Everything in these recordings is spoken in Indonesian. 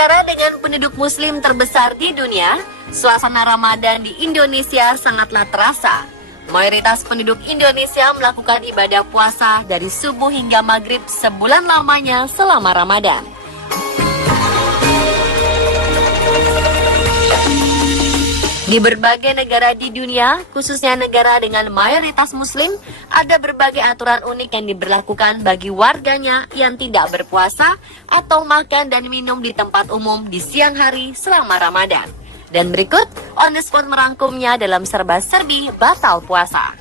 negara dengan penduduk muslim terbesar di dunia, suasana Ramadan di Indonesia sangatlah terasa. Mayoritas penduduk Indonesia melakukan ibadah puasa dari subuh hingga maghrib sebulan lamanya selama Ramadan. Di berbagai negara di dunia, khususnya negara dengan mayoritas muslim, ada berbagai aturan unik yang diberlakukan bagi warganya yang tidak berpuasa atau makan dan minum di tempat umum di siang hari selama Ramadan. Dan berikut, On The Spot merangkumnya dalam serba-serbi batal puasa.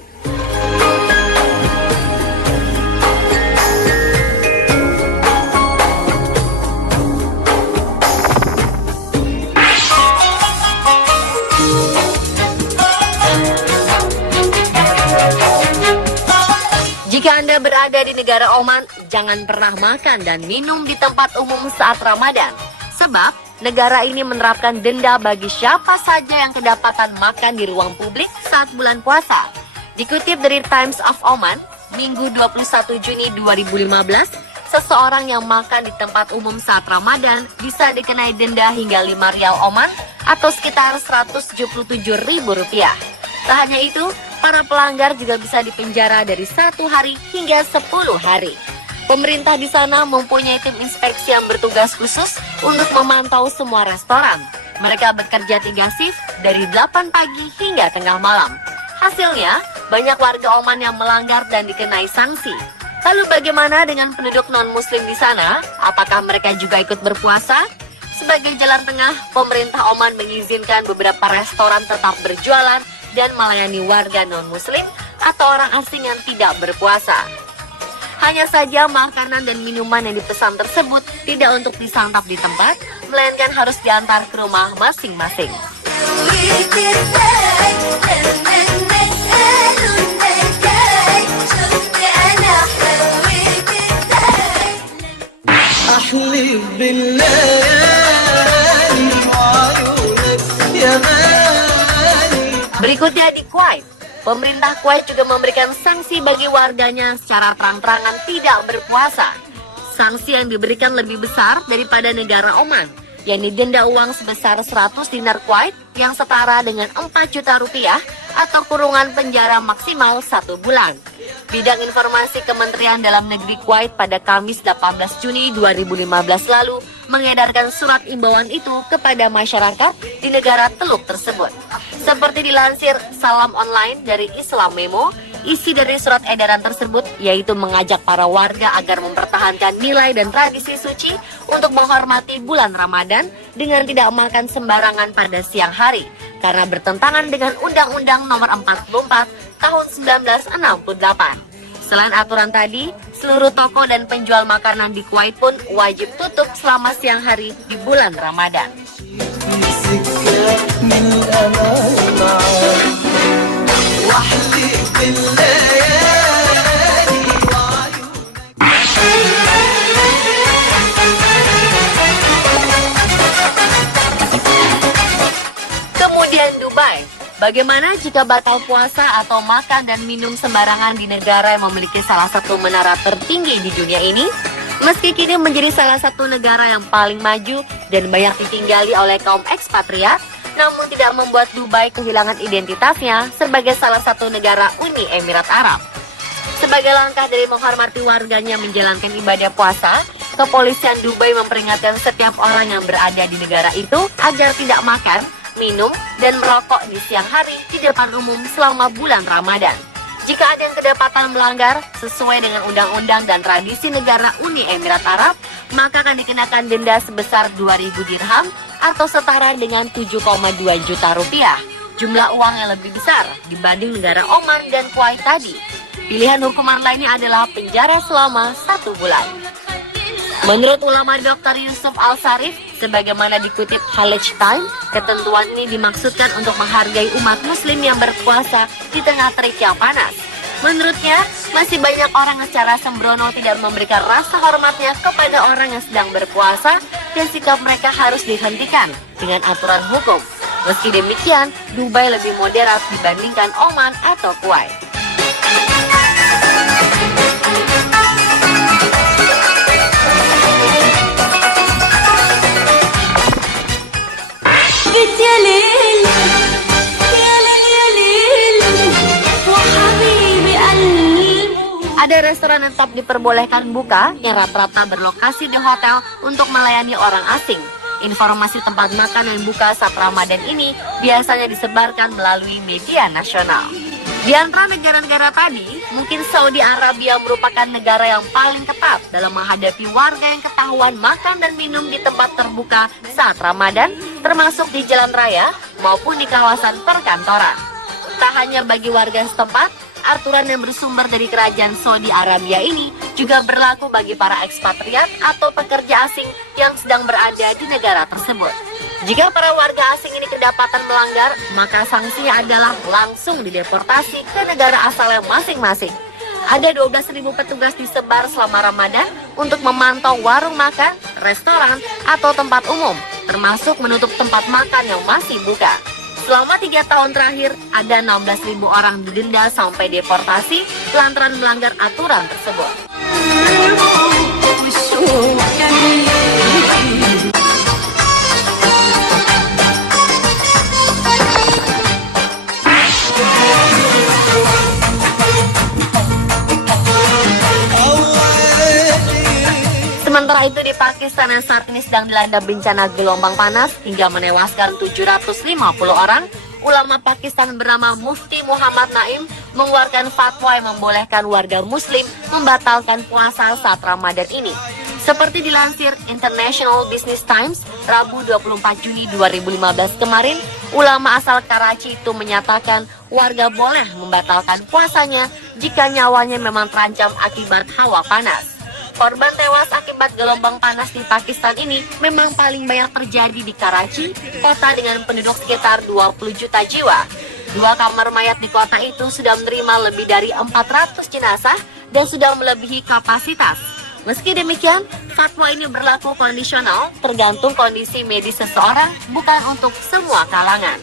Jika Anda berada di negara Oman, jangan pernah makan dan minum di tempat umum saat Ramadan. Sebab, negara ini menerapkan denda bagi siapa saja yang kedapatan makan di ruang publik saat bulan puasa. Dikutip dari Times of Oman, Minggu 21 Juni 2015, seseorang yang makan di tempat umum saat Ramadan bisa dikenai denda hingga 5 rial Oman atau sekitar Rp177.000. Tak hanya itu, para pelanggar juga bisa dipenjara dari 1 hari hingga 10 hari. Pemerintah di sana mempunyai tim inspeksi yang bertugas khusus untuk memantau semua restoran. Mereka bekerja 3 shift dari 8 pagi hingga tengah malam. Hasilnya, banyak warga Oman yang melanggar dan dikenai sanksi. Lalu bagaimana dengan penduduk non-muslim di sana? Apakah mereka juga ikut berpuasa? Sebagai jalan tengah, pemerintah Oman mengizinkan beberapa restoran tetap berjualan dan melayani warga non-muslim atau orang asing yang tidak berpuasa. Hanya saja makanan dan minuman yang dipesan tersebut tidak untuk disantap di tempat, melainkan harus diantar ke rumah masing-masing. Berikutnya di Kuwait. Pemerintah Kuwait juga memberikan sanksi bagi warganya secara terang-terangan tidak berpuasa. Sanksi yang diberikan lebih besar daripada negara Oman, yakni denda uang sebesar 100 dinar Kuwait yang setara dengan 4 juta rupiah atau kurungan penjara maksimal 1 bulan. Bidang Informasi Kementerian Dalam Negeri Kuwait pada Kamis 18 Juni 2015 lalu mengedarkan surat imbauan itu kepada masyarakat di negara Teluk tersebut. Seperti dilansir Salam Online dari Islam Memo, isi dari surat edaran tersebut yaitu mengajak para warga agar mempertahankan nilai dan tradisi suci untuk menghormati bulan Ramadan dengan tidak makan sembarangan pada siang hari, karena bertentangan dengan Undang-Undang Nomor 44 Tahun 1968. Selain aturan tadi, seluruh toko dan penjual makanan di Kuwait pun wajib tutup selama siang hari di bulan Ramadan. Kemudian Dubai. Bagaimana jika batal puasa atau makan dan minum sembarangan di negara yang memiliki salah satu menara tertinggi di dunia ini? Meski kini menjadi salah satu negara yang paling maju dan banyak ditinggali oleh kaum ekspatriat, namun tidak membuat Dubai kehilangan identitasnya sebagai salah satu negara Uni Emirat Arab. Sebagai langkah dari menghormati warganya menjalankan ibadah puasa, kepolisian Dubai memperingatkan setiap orang yang berada di negara itu agar tidak makan, minum, dan merokok di siang hari di depan umum selama bulan Ramadan. Jika ada yang kedapatan melanggar sesuai dengan undang-undang dan tradisi negara Uni Emirat Arab, maka akan dikenakan denda sebesar 2.000 dirham atau setara dengan 7,2 juta rupiah. Jumlah uang yang lebih besar dibanding negara Oman dan Kuwait tadi. Pilihan hukuman lainnya adalah penjara selama 1 bulan. Menurut ulama Dr. Yusuf Al-Sarif, sebagaimana dikutip Khaleej Time, ketentuan ini dimaksudkan untuk menghargai umat muslim yang berpuasa di tengah terik yang panas. Menurutnya, masih banyak orang yang secara sembrono tidak memberikan rasa hormatnya kepada orang yang sedang berpuasa dan sikap mereka harus dihentikan dengan aturan hukum. Meski demikian, Dubai lebih moderat dibandingkan Oman atau Kuwait. Ada restoran yang tetap diperbolehkan buka yang rata-rata berlokasi di hotel untuk melayani orang asing. Informasi tempat makan yang buka saat Ramadan ini biasanya disebarkan melalui media nasional. Di antara negara-negara tadi, mungkin Saudi Arabia merupakan negara yang paling ketat dalam menghadapi warga yang ketahuan makan dan minum di tempat terbuka saat Ramadan, termasuk di jalan raya maupun di kawasan perkantoran. Tak hanya bagi warga setempat, aturan yang bersumber dari kerajaan Saudi Arabia ini juga berlaku bagi para ekspatriat atau pekerja asing yang sedang berada di negara tersebut. Jika para warga asing ini kedapatan melanggar, maka sanksinya adalah langsung dideportasi ke negara asalnya masing-masing. Ada 12.000 petugas disebar selama Ramadan untuk memantau warung makan, restoran, atau tempat umum, termasuk menutup tempat makan yang masih buka. Selama 3 tahun terakhir, ada 16.000 orang didenda sampai deportasi lantaran melanggar aturan tersebut. Sementara itu di Pakistan yang saat ini sedang dilanda bencana gelombang panas hingga menewaskan 750 orang, ulama Pakistan bernama Mufti Muhammad Naim mengeluarkan fatwa yang membolehkan warga muslim membatalkan puasa saat Ramadan ini. Seperti dilansir International Business Times, Rabu 24 Juni 2015 kemarin, ulama asal Karachi itu menyatakan warga boleh membatalkan puasanya jika nyawanya memang terancam akibat hawa panas. Korban tewas akibat gelombang panas di Pakistan ini memang paling banyak terjadi di Karachi, kota dengan penduduk sekitar 20 juta jiwa. 2 kamar mayat di kota itu sudah menerima lebih dari 400 jenazah dan sudah melebihi kapasitas. Meski demikian, fatwa ini berlaku kondisional, tergantung kondisi medis seseorang, bukan untuk semua kalangan.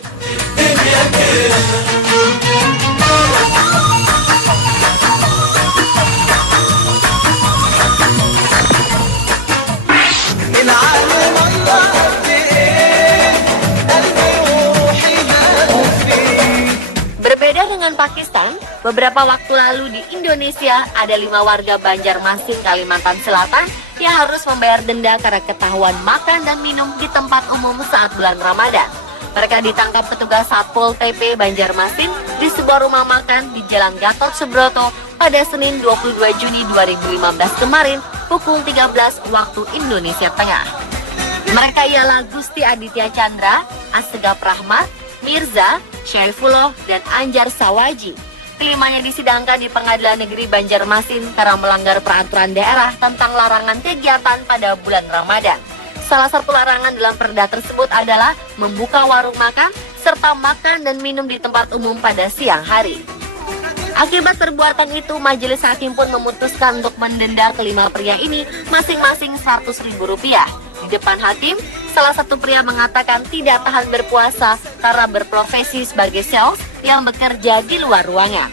Berbeda dengan Pakistan, beberapa waktu lalu di Indonesia ada 5 warga Banjarmasin, Kalimantan Selatan yang harus membayar denda karena ketahuan makan dan minum di tempat umum saat bulan Ramadan. Mereka ditangkap petugas Satpol PP Banjarmasin di sebuah rumah makan di Jalan Gatot Subroto pada Senin 22 Juni 2015 kemarin pukul 13 waktu Indonesia Tengah. Mereka ialah Gusti Aditya Chandra, Assegaf Rahmat, Mirza, Syaifullah, dan Anjar Sawaji. Kelimanya disidangkan di Pengadilan Negeri Banjarmasin karena melanggar peraturan daerah tentang larangan kegiatan pada bulan Ramadan. Salah satu larangan dalam perda tersebut adalah membuka warung makan serta makan dan minum di tempat umum pada siang hari. Akibat perbuatan itu, majelis hakim pun memutuskan untuk mendenda kelima pria ini masing-masing Rp100.000. Di depan hakim, salah satu pria mengatakan tidak tahan berpuasa karena berprofesi sebagai sales yang bekerja di luar ruangan.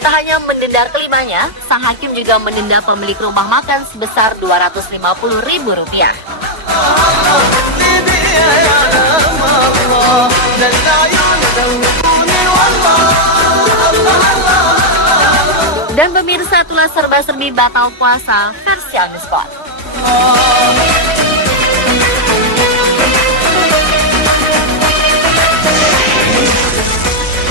Tak hanya mendenda kelimanya, sang hakim juga mendenda pemilik rumah makan sebesar Rp250.000. Dan pemirsa, itulah serba-serbi batal puasa versi on the spot.